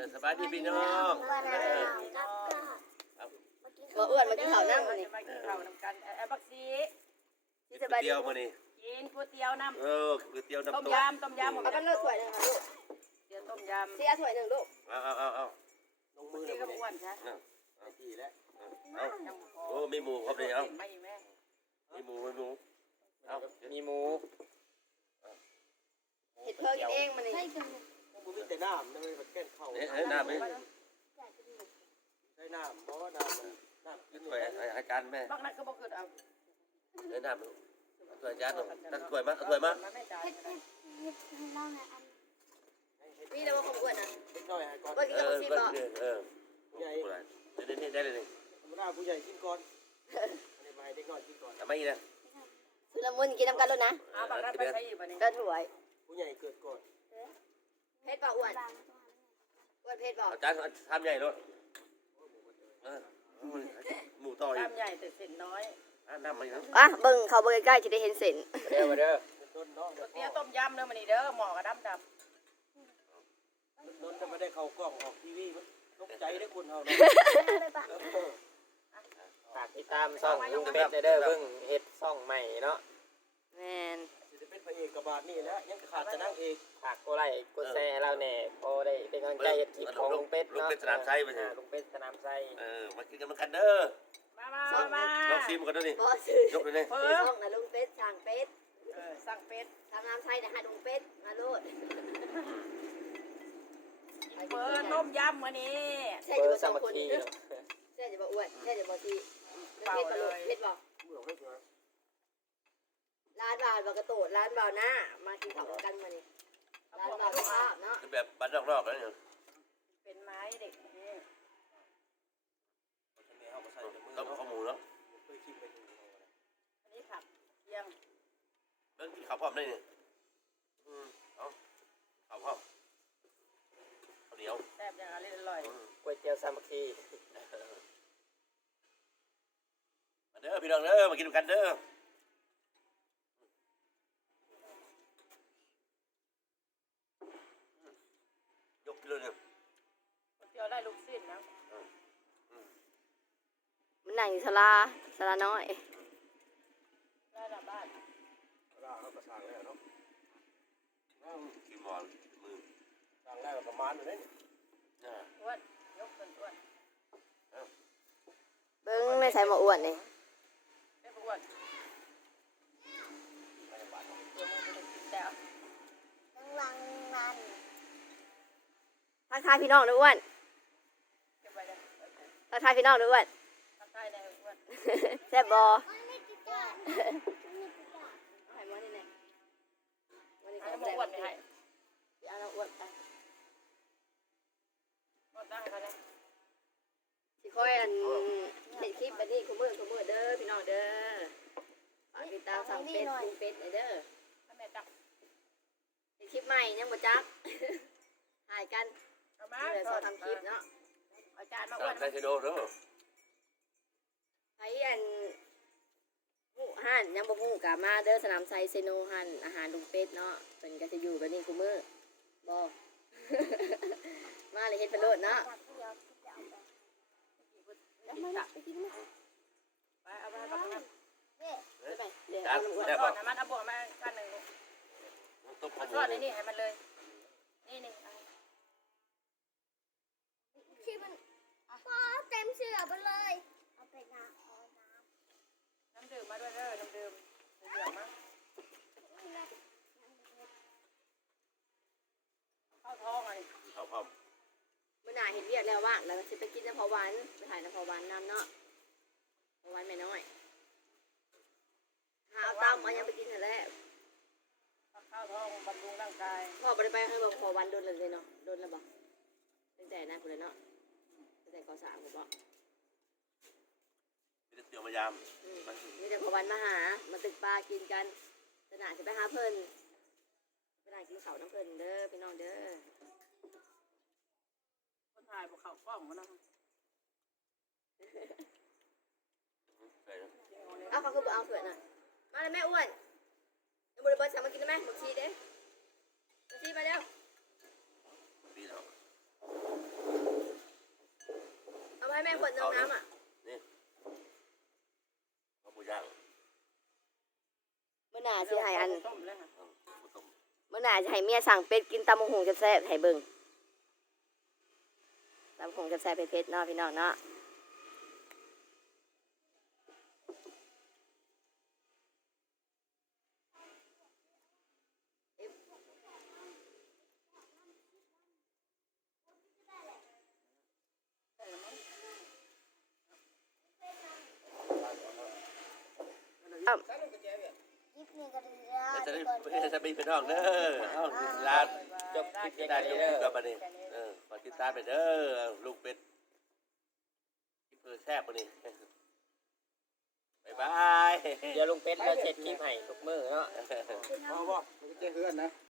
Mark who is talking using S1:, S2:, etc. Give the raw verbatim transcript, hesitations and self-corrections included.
S1: อสบายดีพี่น้อง
S2: บ่อ้วนมากินข้าวน้ำมื้อนี้
S3: มากินข้าวน้ำกันไอ้บักซี
S1: กินก๋วยเตี๋ยวมานี่
S3: กินก๋วยเตี๋ยวน้ำ
S1: เออก๋วยเตี๋ยวน้ำ
S3: ต้ม
S1: ตก
S3: ยำต้มยำ
S2: เอากันเลิกถ้วยหนึงค่ะลูก
S3: เตี๋ยวต้มยำ
S2: สิเอาถ้วยหนึงลูก
S1: เอาเอาเอาเอาลงมือ
S3: นี่
S1: เลย
S3: ก็อ้วนใช่
S1: เอาทีแล้วเอาโอ้มีหมูครับนี่เอา
S3: ไม่แม่
S1: มีหมูมีหมูเอามีหมู
S2: เฮ็ดเพิ่งกินเองมื้อนี้
S4: กูมีแต่น้ำนะไม่มาแก้นเข้า
S1: เนี่ยเอ้ยน้ำไหม
S4: ใช้น้ำเพราะว่าน้ำมันน้ำกิน
S1: ถ้วยอาจารย์แม่
S3: บักนักก็บอกเกิดเอา
S1: เอ้ยน้ำถ้วยอาจารย์ตั้งถ้วยมาถ้วยมา
S3: แม่จ่าย
S2: มีแต่ว่าของอ้วนน่ะ
S4: เล็กน้อยให้ก่อน
S2: บ่กิน
S1: เอ
S2: กับ
S1: อ
S2: ซี
S1: เอ
S2: บ่
S1: อเออ
S4: ผู้ใหญ่
S1: เดี๋ยวนี้ได้เลยนี่
S4: ธรรมดาผู้ใหญ่กินก่อนอันนี้มาให้เด็กน้อยกินก่อน
S1: ทำไมนะ
S2: สุลมุนกินน้ำกันลูกนะ
S3: เอาบักนักไปใช้อยู่ป่ะนี่
S2: เดินถ้วย
S4: ผู้ใหญ่เกิดก่อน
S2: เผ็ดบ่อ้วนอ้วนเผ็ดบ่
S1: อาจารย์ทำใหญ่เลยหมูต่ออีก
S3: น้ำใหญ่แต่เส้นน้อย
S1: น้ำมันนะ
S2: อ่ะเบิ่งเข้าเบิ่งใกล้ๆสิได้เห็นเส้น
S1: เด้อมาเด้อ
S4: ต้นเนาะ
S3: ก๋วยเตี๋ยวต้มยำเด้อมันนี่เด้อหมอกับดำด
S4: ต้นจะไม่ได้เข้ากล้องออกทีวีมันตกใจได้คนเฮาเนาะ
S5: ฝากติดตามช่องลุงเป็ดเด้อเบิ่งเฮ็ดช่องใหม่เนาะ
S2: แม่น
S4: จะเป็นพระเอกกับบาทนี่แหละยังขาดแต่นางเอก
S5: ฝากกดไลค์กดแชร์ให้เราแหน่พอได้เป็นกำลังใจเฮ็ดคลิปของลุงเป็ด
S1: ลุง
S5: เนาะ
S1: เป็ดสนามชัยไปเนี่ย
S5: อ่าลุงเป็ดสนามชัย
S1: เออมากินกันมากันเด้อ
S3: ำมามามา
S1: ลองซิมกันด้วยนี่
S2: บ่ซื้อย
S1: กเลยนี่
S3: เพิ่
S2: ซื้อ
S3: ม
S2: ช่องน่ะลุงเป็ดช่างเป็ด
S3: เออสั่งเป็ด
S2: ทำน้ำไทยนะฮะลุงเป็ดมาโลด
S3: เปิดต้มยำวันนี้
S2: ใช่
S5: เบ
S2: จะ
S5: อ
S2: บ่
S5: ร์
S2: ส
S5: สา
S2: อง
S5: มัค
S2: คน
S5: คี
S2: เด้อ
S5: เนาะ
S2: ใช่จะบ่อ้วนใช่จะบ่ทีเผ็ดบ่ลูกเผ็ดบ่
S4: เบื่อให้เบื่อ
S2: ร้านบาวบากระโตดร้านบาวหน้ามากินข้าวกันมื้อนี้ร้านบาวสุภาพเนาะ
S1: แบบบ้านนอกๆแล้วเนี่ย
S3: เป็นไม้เด็กนี่
S4: จะมีเฮาก็ใส่แต่มือ
S1: ต้ม
S4: เนาะ
S1: ข้าวหมูแล้ว
S4: เคยคิดไปดู
S3: อันนี้ผักเที่ยง
S1: เรื่องกินข้าวพร้อมได้เนี่ยอืมเอาข้าวพร้อมข้าวเหนียว
S3: แซ่บอย่างอร่อย
S5: ก๋วยเตี๋ยวสามัคคี
S1: มาเด้อพี่น้องเด้อมากินกันเด้อยกเลยเนี่ย
S3: ก๋วยเตี๋ยวได้ลูกสิ้นนะ
S2: มันนั่งอยู่ศาลาศาลาน้อย
S3: ได้ละบ้าน
S4: ร่างเฮาก็สร้างแล้วเนาะ
S1: กินหมอนมือ
S4: สร้างแล้วประมาณนั้น
S1: น่า
S3: อ้วนยกเป็นอ้วน
S2: เบิ่งในใส่หมออ้วนนี่
S3: ได้อ้วนเดี๋ยวมึงจะได้กินแล้ว
S2: ทักทายพี่น้องด้วยอ้วน
S3: เก็บไว้เลย
S2: ทักทายพี่น้องด้วยอ้วน
S3: ทักทายในอ้วน
S2: แซ่บบ่ให้หมอนี่แน่วันนี้
S3: ให้
S2: ก็
S3: หมออ้วนไม่ให้
S2: เอาน้องอ้วนไป
S3: หมดตั้งให้เขาเลย
S2: สิคอยอันเห็นคลิปแบบนี้คุมือคุมือเด้อพี่น้องเด้อฝากติดตามสั่งเป็ดลุงเป็ดหน่อยเด้อ
S3: ให้แม่จับ
S2: เห็นคลิปใหม่ยังบ่จักถ่ายกัน
S3: เอามา
S2: เดี๋ยวเราทำคลิปเนาะ
S3: อาจารย์มา
S1: สา
S3: อ้ว
S1: ม
S3: น
S1: ไทยเทโดเด้อ
S2: ไผอันหูหันยังบ่ฮู้กะมาเด้อสนามไซเซโนหันอาหารลุงเป็ดเนาะเพิ่นก็สิอยู่แบบนี้คุมือบ่ มาเลยเฮ็ดพะโล้เนาะ
S3: แล้วมันไปกินมั้ยไปเอาไปเอาไป
S2: ไปเดี๋ยว
S1: จา
S2: เอา
S1: น
S2: น้ำอ้วน
S1: ได้
S3: ท
S1: ป่ะ
S3: อดให้มันเอาบวกมาขั้นหนึ่ง
S1: ต้มข้าวหมู
S3: ทอดในนี่ให้มันเลย นี่นี่
S6: ที่มันพอเต็มเสือไปเลย เอาไปน้ำเอาน้
S3: น้ำดื่มมาด้วยเด้อน้ำดื่มเดี๋ยวมาเข้าท้องอ่ะนี่
S1: ข้าวพร้อม
S2: มื้อหน้าเฮ็ดเวียกแล้วว่างแล้วก็สิไปกินน้ำพอหวานไปถ่ายน้ำพอหวานน้ำเนาะพอหวานแม่น้อยหาเอาตามเอายังไปกินนั่นแหละ
S3: เข้าท้องบำรุงร่างกาย
S2: พ่อบ่ได้ไปให้บ่พอหวานโดนเลยเนาะโดนแล้วบ่ตั้งแต่นั้นพุ่นเลยเนาะตั้งแต่ก่อสร้างพุ่นบ่
S1: มีแต่เตี๋ยวมายาม
S2: อืมมีแต่พอหวานมาหามาตึกปลากินกันสนานจะไปหาเพิ่นไปนั่งกินข้าวน้ำเพิ่นเด้อพี่น้องเด้อ
S3: คนถ่ายบอกเขากล้องมันนะ
S1: ใส่แล้ว
S2: เอาเขาคือบ่เอาเถื่อนน่ะมาเลยแม่อ้วนยังบ่ได้เบิดสั่งมากินได้ไหมบักชีเด้บักชีมาเร็ว
S1: ดีแล้ว
S2: ม่ขวดน้ำน้ำอ่ะ
S1: ข้าวหมูย่าง
S2: เมื่อหน่าสิให้อัน
S3: ต้มแล้วค่ะ
S1: อืมผสม
S2: เมื่อหน่าจะให้เมียสั่งเป็ดกินตำบักหุ่งแซ่บๆให้เบิ่งตำบักหุ่งแซ่บๆเผ็ดๆเนาะพี่น้องเนาะอ้ำ
S6: ยิบนี่ก็ได้
S1: แล้วจะได้จะไปเป็นห้องเด้อเอ้าร้าน
S5: จบคลิป
S1: จะ
S5: ได้
S1: ได้
S5: เด้
S1: จบ
S5: อ
S1: กับบัดนี้เออขอติดตามไปเด้อลูกเป็ดที่เพื่อแซ่บกว่านี้บ๊ายบาย
S5: เดี๋ยวลุงเป็ดเราเสร็จคลิปให้ทุกมื้อเนาะ
S4: พอบ่มันจะเฮือนนะ